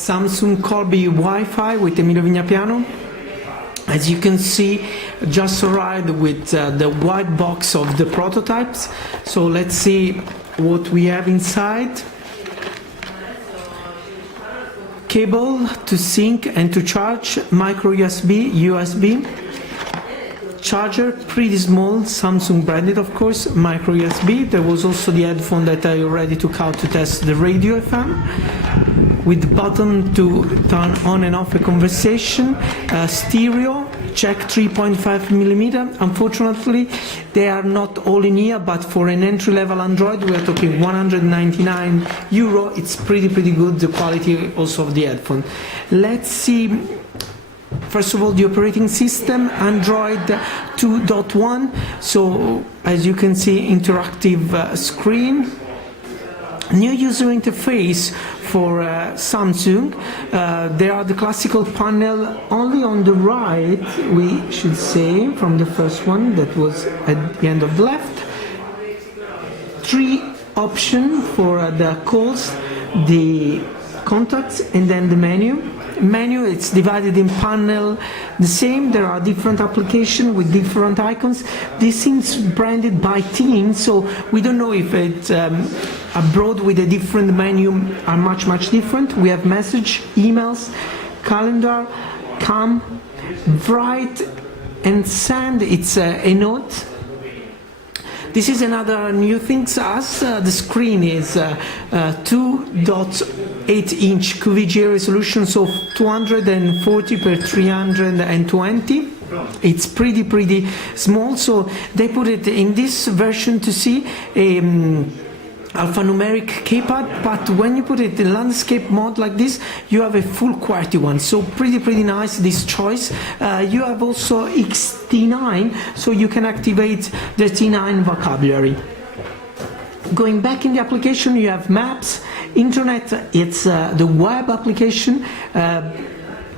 Samsung Corby Wi-Fi with Emilio Vignapiano. As you can see, just arrived with the white box of the prototypes. So let's see what we have inside. Cable to sync and to charge, micro USB, charger, pretty small, Samsung branded of course, micro USB. There was also the headphone that I already took out to test the radio FM, with button to turn on and off a conversation, stereo, jack 3.5mm. Unfortunately, they are not all in here, but for an entry-level Android, we are talking 199 euro. It's pretty good, the quality also of the headphone. Let's see. First of all, the operating system, Android 2.1. So, as you can see, interactive screen. New user interface for Samsung. There are the classical panel only on the right, we should say, from the first one that was at the end of the left. 3 options for the calls, the contacts, and then the menu. It's divided in panel the same. There are different applications with different icons. This seems branded by team, so we don't know if it's abroad with a different menu are much different. We have message, emails, calendar, cam, write and send. It's a note. This is another new thing to us. The screen is 2.8-inch QVGA resolution, so 240 by 320. It's pretty small. So they put it in this version to see alphanumeric keypad, but when you put it in landscape mode like this, you have a full QWERTY one. So pretty nice this choice. You have also XT9, so you can activate the T9 vocabulary. Going back in the application, you have maps, internet. It's the web application.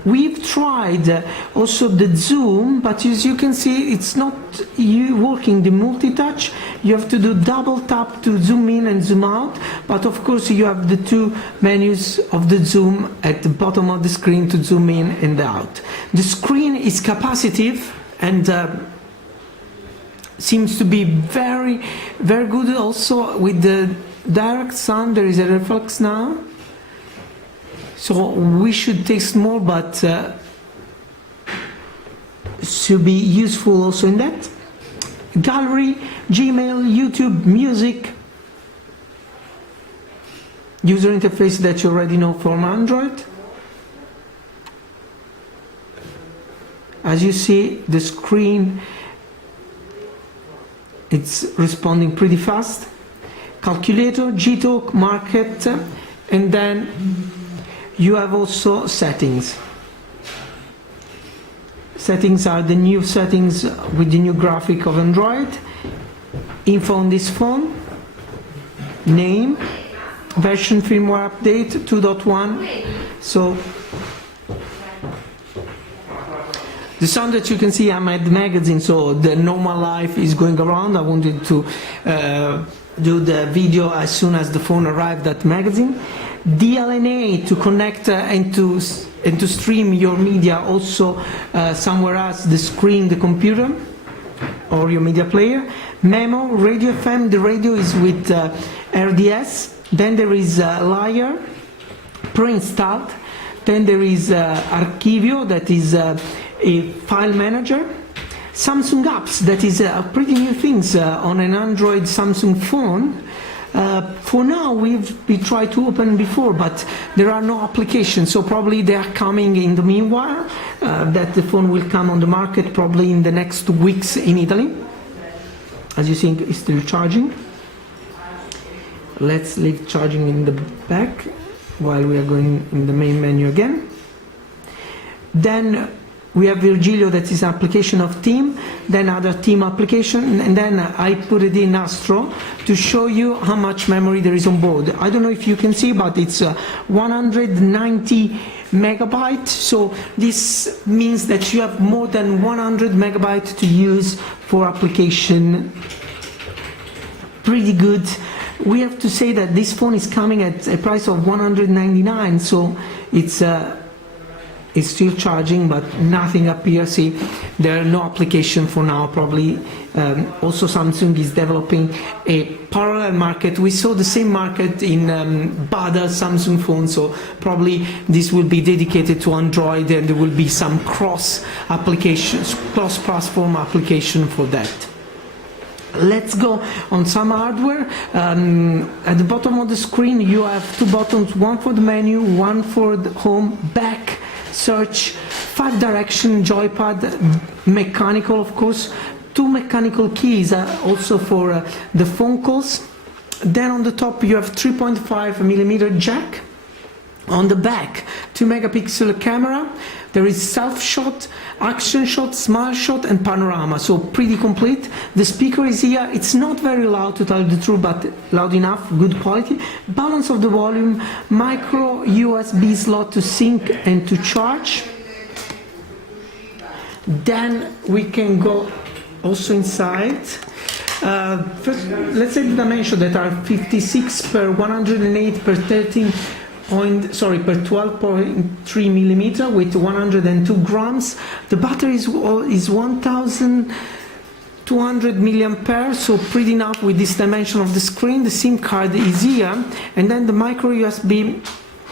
We've tried also the zoom, but as you can see, it's not working the multi-touch. You have to do double tap to zoom in and zoom out, but of course you have the 2 menus of the zoom at the bottom of the screen to zoom in and out. The screen is capacitive and seems to be very good also with the direct sound. There is a reflex now. So we should taste more, but should be useful also in that. Gallery, Gmail, YouTube, music. User interface that you already know from Android. As you see, the screen, it's responding pretty fast. Calculator, Gtalk, market, and then you have also settings. Settings are the new settings with the new graphic of Android. Info on this phone. Name. Version firmware update 2.1. So the sound that you can see, I'm at the magazine, so the normal life is going around. I wanted to do the video as soon as the phone arrived at the magazine. DLNA to connect and to stream your media also somewhere else, the screen, the computer, or your media player. Memo, radio FM, the radio is with RDS. Then there is Lyre, pre-installed. Then there is Archivio, that is a file manager. Samsung apps, that is pretty new things on an Android Samsung phone. For now, we tried to open before, but there are no applications, so probably they are coming in the meanwhile. That the phone will come on the market probably in the next weeks in Italy. As you see, it's still charging. Let's leave charging in the back while we are going in the main menu again. Then we have Virgilio, that is application of team, then other team application, and then I put it in Astro to show you how much memory there is on board. I don't know if you can see, but it's 190 megabytes, so this means that you have more than 100 megabytes to use for application. Pretty good. we have to say that this phone is coming at a price of 199, so it's still charging, but nothing appears. See, there are no application for now. Probably also Samsung is developing a parallel market. We saw the same market in other Samsung phones, so probably this will be dedicated to Android, and there will be some cross applications, cross-platform application for that. Let's go on some hardware. At the bottom of the screen you have two buttons, one for the menu, one for the home, back, search, 5-direction joypad, mechanical of course, 2 mechanical keys also for the phone calls. Then on the top you have 3.5mm jack. On the back, 2-megapixel camera. There is self-shot, action shot, smile shot and panorama, so pretty complete. The speaker is here. It's not very loud, to tell you the truth, but loud enough, good quality. Balance of the volume, micro USB slot to sync and to charge. Then we can go also inside. First, let's say the dimensions that are 56 per 108 per 12.3 millimeter with 102 grams. The battery is 1200 milliampere, so pretty enough with this dimension of the screen. The SIM card is here, and then the micro USB,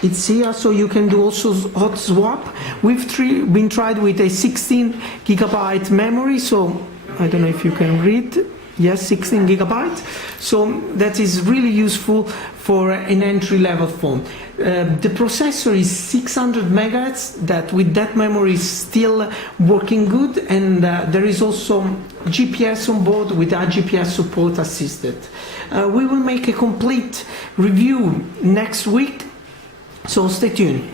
it's here, so you can do also hot swap. We've been tried with a 16 gigabyte memory, so I don't know if you can read. Yes, 16 gigabyte. So that is really useful for an entry-level phone. The processor is 600 megahertz. That with that memory is still working good, and there is also GPS on board with our GPS support assisted. We will make a complete review next week, so stay tuned.